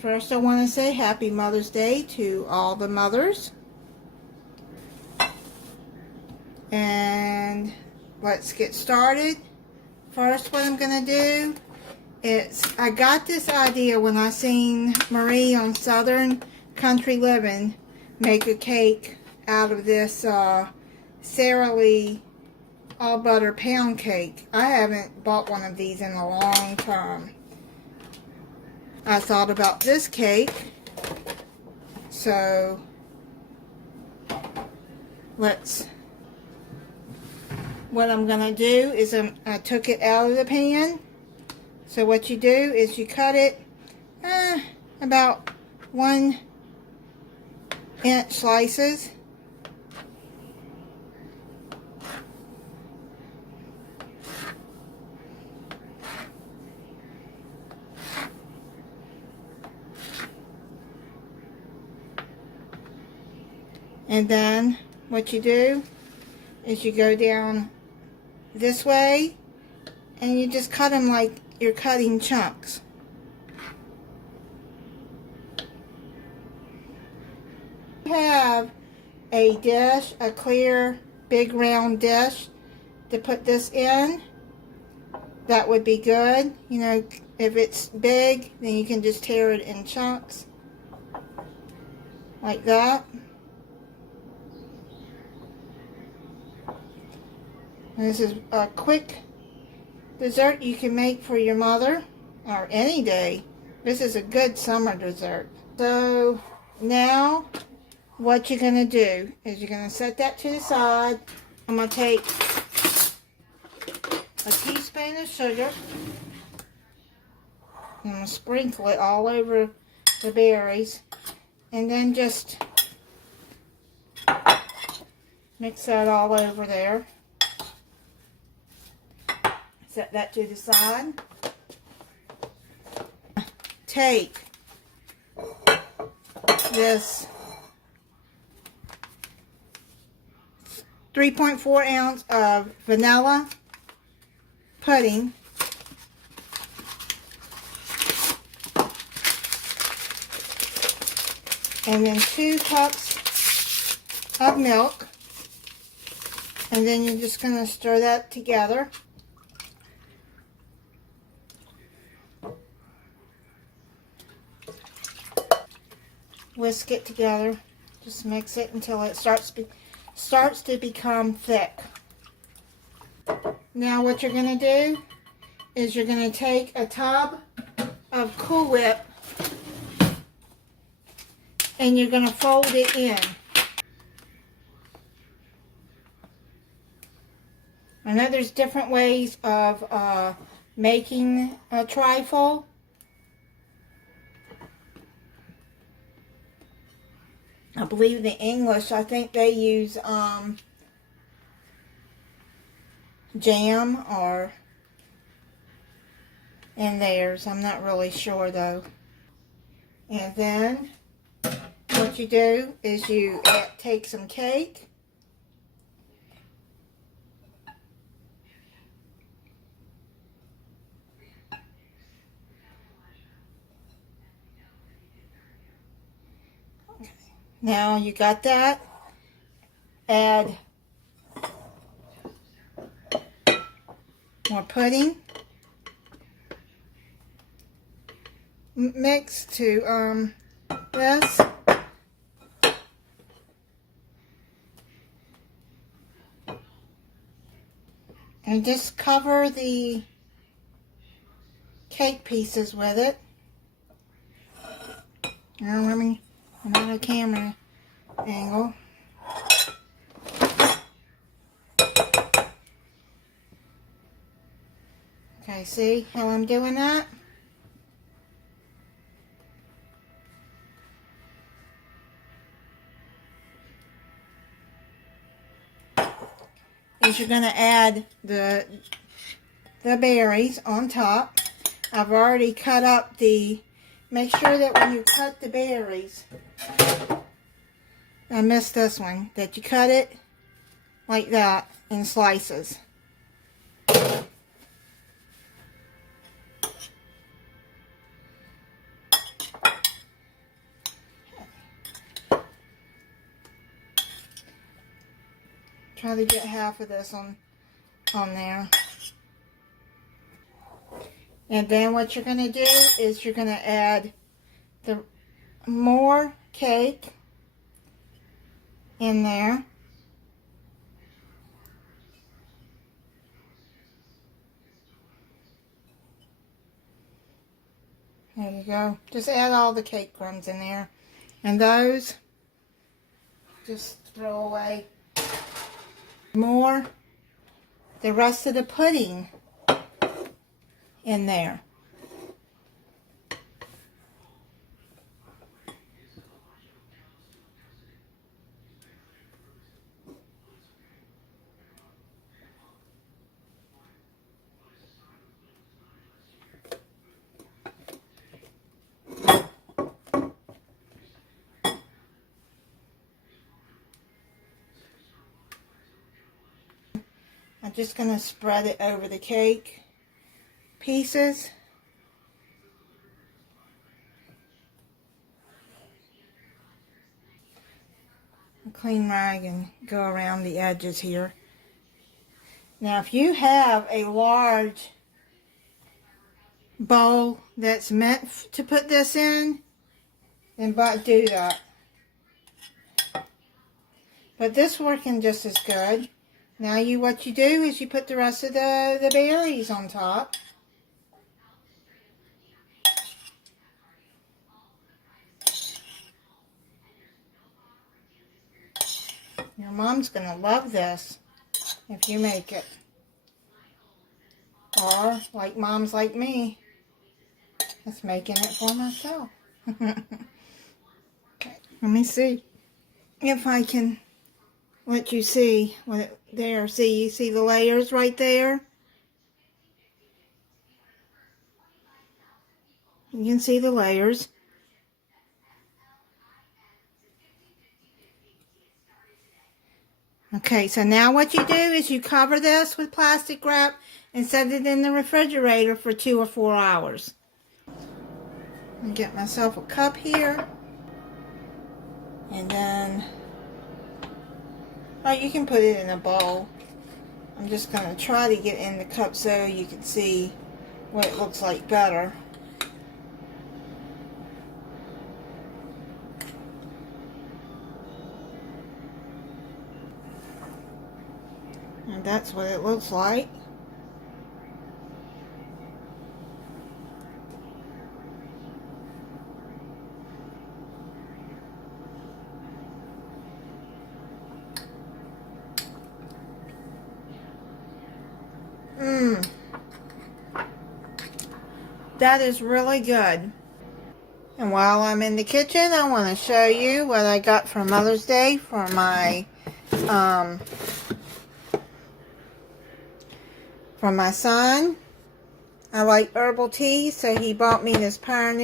First, I want to say Happy Mother's Day to all the mothers. And let's get started. First, what I'm going to do is, I got this idea when I seen Marie on Southern Country Living make a cake out of this Sara Lee all butter pound cake. I haven't bought one of these in a long time. I thought about this cake, so what I'm gonna do is I took it out of the pan. So what you do is you cut it about 1 inch slices. And then what you do is you go down this way and you just cut them like you're cutting chunks. You have a dish, a clear big round dish to put this in, that would be good. You know, if it's big, then you can just tear it in chunks like that. And this is a quick dessert you can make for your mother or any day. This is a good summer dessert. So now what you're going to do is you're going to set that to the side. I'm going to take a teaspoon of sugar. I'm going to sprinkle it all over the berries. And then just mix that all over there. Set that to the side. Take this 3.4 ounce of vanilla pudding, and then 2 cups of milk, and then you're just going to stir that together. Whisk it together. Just mix it until it starts to become thick. Now what you're going to do is you're going to take a tub of Cool Whip and you're going to fold it in. I know there's different ways of making a trifle. I believe the English, I think they use jam or in theirs. I'm not really sure though. And then what you do is you take some cake. Now you got that, add more pudding, mix to this, and just cover the cake pieces with it. Now let me, I'm out of camera angle. Okay, see how I'm doing that? Is you're going to add the berries on top. I've already cut up the, make sure that when you cut the berries, I missed this one, that you cut it like that in slices. Try to get half of this on there. And then what you're going to do is you're going to add the more cake in there. There you go. Just add all the cake crumbs in there. And those, just throw away. More, the rest of the pudding in there. I'm just going to spread it over the cake pieces. A clean rag and go around the edges here. Now if you have a large bowl that's meant to put this in, then do that. But this working just as good. Now what you do is you put the rest of the berries on top. Your mom's going to love this if you make it. Or, like moms like me, just making it for myself. Okay, let me see if I can let you see what there. See, you see the layers right there? You can see the layers. Okay, so now what you do is you cover this with plastic wrap and set it in the refrigerator for 2 or 4 hours. I'll get myself a cup here. And then, oh, you can put it in a bowl. I'm just going to try to get in the cup so you can see what it looks like better. And that's what it looks like. That is really good. And while I'm in the kitchen, I want to show you what I got for Mother's Day for my son. I like herbal tea, so he bought me this Pioneer